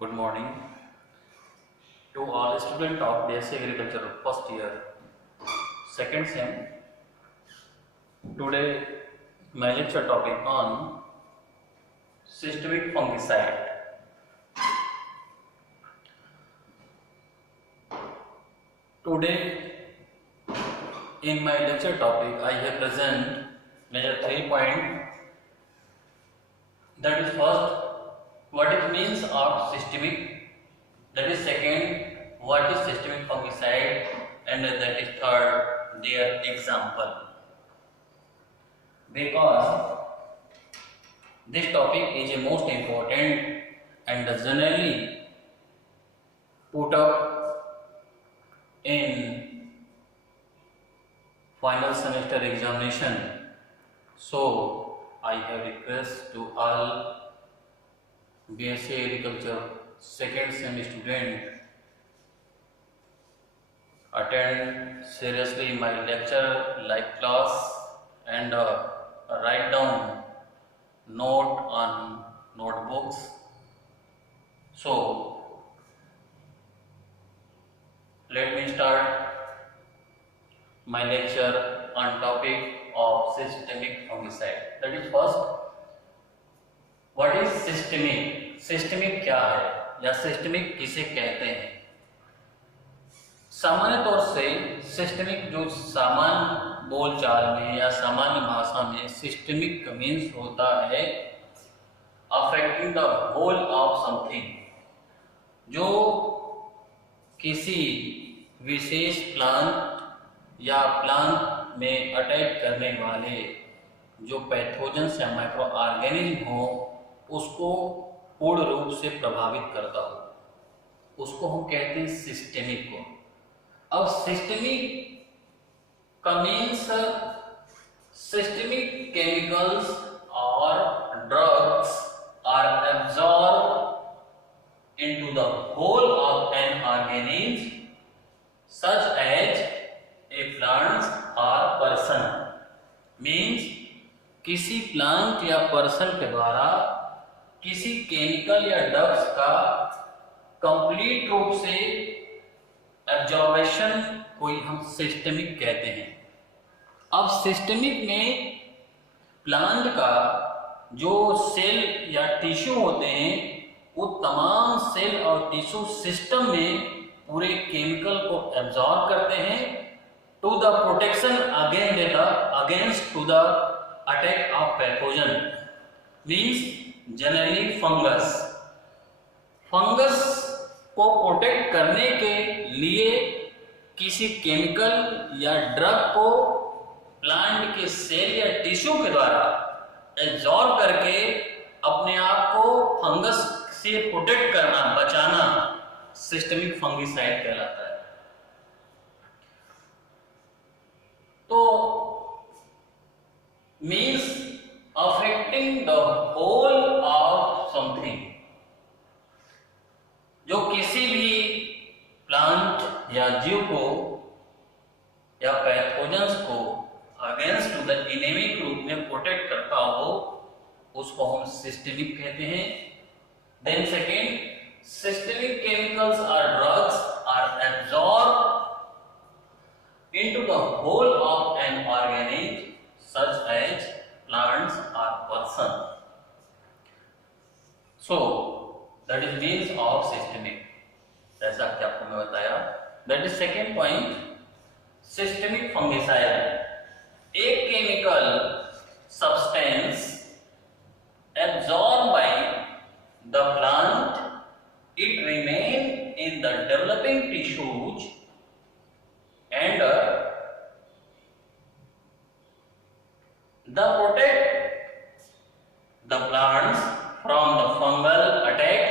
Good morning to all students of BSc Agriculture first year, second sem. Today, my lecture topic on systemic fungicide. Today, in my lecture topic, I have present major 3 points. That is first, what it means of systemic. That is second, what is systemic fungicide, and that is third, their example. Because this topic is a most important and generally put up in final semester examination. So I have request to all BSc Agriculture second sem student attend seriously my lecture like class and write down note on notebooks. So let me start my lecture on topic of systemic fungicide. That is first, what is systemic? Systemic क्या है या systemic किसे कहते हैं? सामान्य तौर से systemic जो सामान्य बोलचाल में या सामान्य भाषा में सिस्टमिक का मीन्स होता है affecting the whole of something, जो किसी विशेष प्लांट या प्लांट में अटैक करने वाले जो पैथोजेंस या माइक्रो ऑर्गेनिज्म हो उसको पूर्ण रूप से प्रभावित करता हो, उसको हम कहते हैं सिस्टेमिक को। अब सिस्टेमिक का मीन्स सिस्टेमिक केमिकल्स और drugs are absorb into the whole of an organism such as a plant और पर्सन। मीन्स किसी प्लांट या पर्सन के द्वारा किसी केमिकल या ड्रग्स का कंप्लीट रूप से एब्जॉर्बेशन को हम सिस्टमिक कहते हैं। अब सिस्टमिक में प्लांट का जो सेल या टिश्यू होते हैं वो तमाम सेल और टिश्यू सिस्टम में पूरे केमिकल को एब्जॉर्ब करते हैं to the protection against to the attack of pathogen. Means generally fungus को प्रोटेक्ट करने के लिए किसी केमिकल या ड्रग को प्लांट के सेल या टिश्यू के द्वारा एब्जॉर्ब करके अपने आप को फंगस से प्रोटेक्ट करना, बचाना सिस्टमिक फंगिसाइड कहलाता है। तो means affecting the whole of something, जो किसी भी प्लांट या जीव को या पैथोजेंस को अगेंस्ट टू द एनिमिक रूप में प्रोटेक्ट करता हो उसको हम सिस्टमिक कहते हैं। देन सेकेंड, सिस्टमिक केमिकल्स और drugs are absorb into the whole of an organism such as plants or person. So that is means of systemic, जैसा कि आपको मैं बताया। That is second point, systemic fungicide, एक chemical substance absorbed by the plant, it remain in the developing tissues and the protect the plants from the fungal attack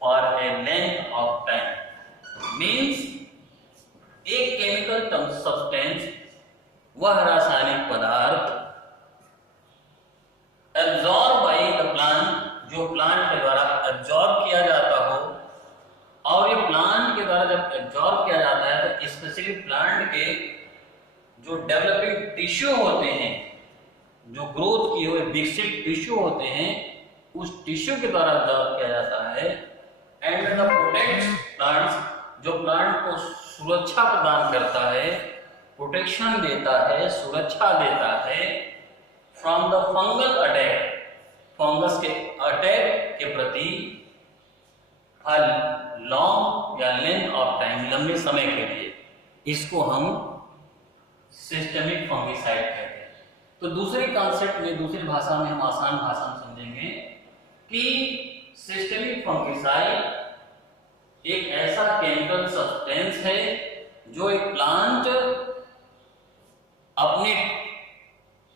for a length of time. Means एक chemical substance, वह रासायनिक पदार्थ absorb by the plant, जो plant के द्वारा absorb किया जाता हो, और ये प्लांट के द्वारा जब एब्जॉर्ब किया जाता है तो स्पेशली प्लांट के जो डेवलपिंग टिश्यू होते हैं, जो ग्रोथ किए हुए विकसित टिश्यू होते हैं, उस टिश्यू के द्वारा एब्जॉर्ब किया जाता है एंड द प्रोटेक्ट्स प्लांट्स, जो प्लांट को सुरक्षा प्रदान करता है, प्रोटेक्शन देता है, सुरक्षा देता है from the fungal attack, fungus के अटैक के प्रति लॉन्ग या लेंथ ऑफ टाइम, लंबे समय के लिए, इसको हम सिस्टेमिक फंगिसाइड कहते हैं। तो दूसरे कॉन्सेप्ट में, दूसरी भाषा में, हम आसान भाषा में समझेंगे कि सिस्टेमिक फंगिसाइड एक ऐसा केमिकल सब्सटेंस है जो एक प्लांट अपने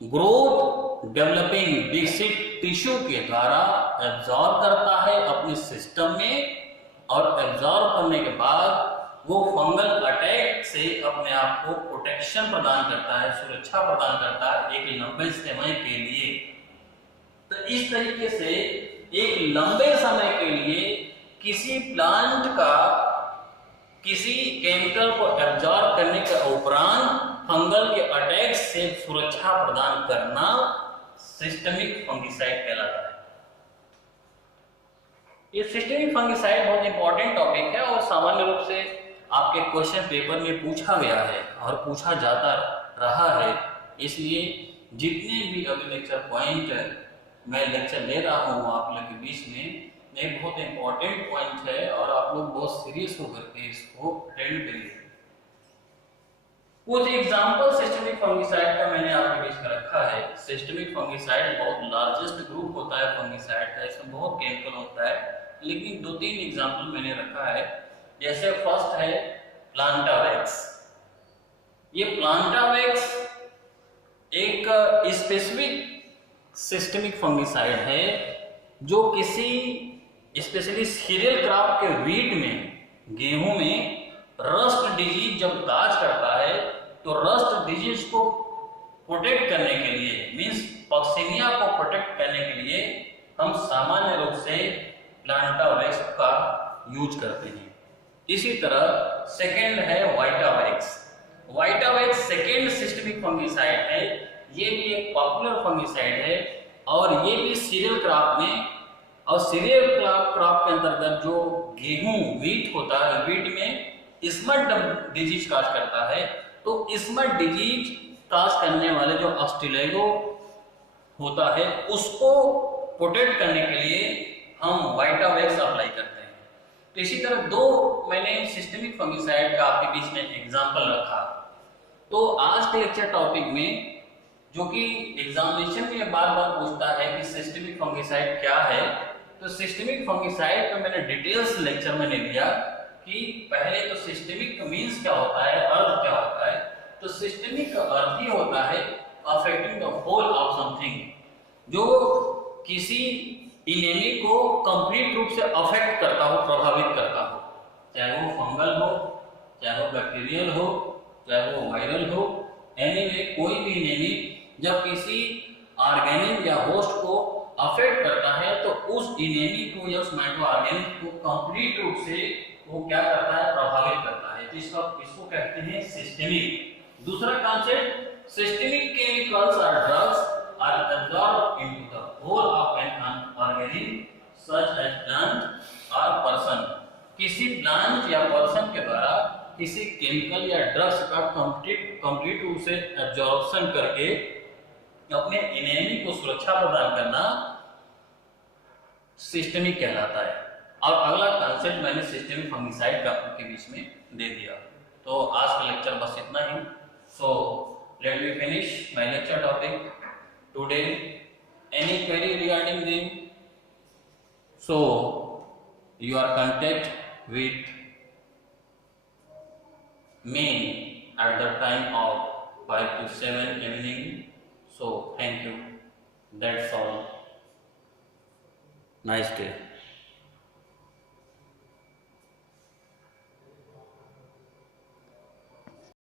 ग्रोथ डेवलपिंग विकसित टिश्यू के द्वारा एब्जॉर्ब करता है अपने सिस्टम में, और एब्जॉर्ब करने के बाद वो फंगल अटैक से अपने आप को प्रोटेक्शन प्रदान करता है, सुरक्षा प्रदान करता है एक लंबे समय के लिए। तो इस तरीके से एक लंबे समय के लिए किसी प्लांट का किसी केमिकल को एब्जॉर्ब करने के उपरांत फंगल के अटैक से सुरक्षा प्रदान करना सिस्टेमिक फंगिसाइड कहलाता है। ये सिस्टेमिक फंगिसाइड बहुत इंपॉर्टेंट टॉपिक है और सामान्य रूप से आपके क्वेश्चन पेपर में पूछा गया है और पूछा जाता रहा है। इसलिए जितने भी अभी लेक्चर पॉइंट मैं लेक्चर ले रहा हूँ आप लोग के बीच में, एक बहुत इंपॉर्टेंट पॉइंट है और आप लोग बहुत सीरियस होकर के इसको अटेंड करिए। कुछ एग्जांपल सिस्टेमिक फंगिसाइड का मैंने आपके बीच में रखा है। सिस्टेमिक फंगिसाइड बहुत लार्जेस्ट ग्रुप होता है फंगिसाइड का, इसमें बहुत केमिकल होता है, लेकिन 2-3 एग्जांपल मैंने रखा है। जैसे फर्स्ट है प्लांटावैक्स। ये प्लांटावैक्स एक स्पेसिफिक सिस्टेमिक फंगिसाइड है जो किसी स्पेशली सीरियल क्रॉप के वीट में, गेहूं में रस्ट डिजीज जब काज करता है तो रस्ट डिजीज को प्रोटेक्ट करने के लिए, मींस पक्सिनिया को प्रोटेक्ट करने के लिए हम सामान्य रूप से प्लांटावैक्स का यूज करते हैं। इसी तरह सेकेंड है वाइटावैक्स। वाइटावैक्स सेकेंड सिस्टेमिक फंगिसाइड है। ये भी एक पॉपुलर फंगिसाइड है और ये भी सीरियल क्रॉप में, और सीरियल क्रॉप के अंतर्गत जो गेहूं वीट होता है, वीट में स्मट डिजीज काज करता है, तो स्मट डिजीज काज करने वाले जो अस्टिलेगो होता है उसको प्रोटेक्ट करने के लिए हम वाइटावैक्स अप्लाई करते हैं। तो इसी तरह 2 मैंने सिस्टेमिक फंगिसाइड का आपके बीच में एग्जांपल रखा। तो आज के लेक्चर टॉपिक में, जो कि एग्जामिनेशन में बार बार पूछता है कि सिस्टेमिक फंगिसाइड क्या है, तो सिस्टेमिक फंगिसाइड का मैंने डिटेल्स लेक्चर में लिया कि पहले तो सिस्टेमिक मींस क्या होता है, अर्थ क्या होता है। तो सिस्टेमिक का अर्थ ही होता है affecting the whole of something, जो किसी इनेमी को कंप्लीट रूप से अफेक्ट करता हो, प्रभावित करता हो, चाहे वो फंगल हो, चाहे वो बैक्टीरियल हो, चाहे वो वायरल हो, एनीवे कोई भी इनेमी जब किसी ऑर्गेनिज्म या होस्ट को अफेक्ट करता है तो उस इनेमी को या उस माइक्रो ऑर्गेनिज्म को कंप्लीट रूप से वो क्या करता है, प्रभावित करता है। तो इसको कहते हैं सिस्टेमिक। दूसरा कॉन्सेप्ट, सिस्टेमिक केमिकल्स और drugs are absorbed into the whole of an organism such as plant or person। किसी प्लांट या पर्सन के द्वारा किसी केमिकल या ड्रग्स का कंप्लीट रूप से एब्जॉर्प्शन करके अपने इनेमी को सुरक्षा प्रदान करना सिस्टेमिक कहलाता है। और अगला कॉन्सेप्ट मैंने सिस्टेमिक फंगिसाइड का आपके बीच में दे दिया। तो आज का लेक्चर बस इतना ही। So let me finish my lecture topic today. Any query regarding them? So your contact with me at the time of 5 to 7 evening. So thank you. That's all. Nice day.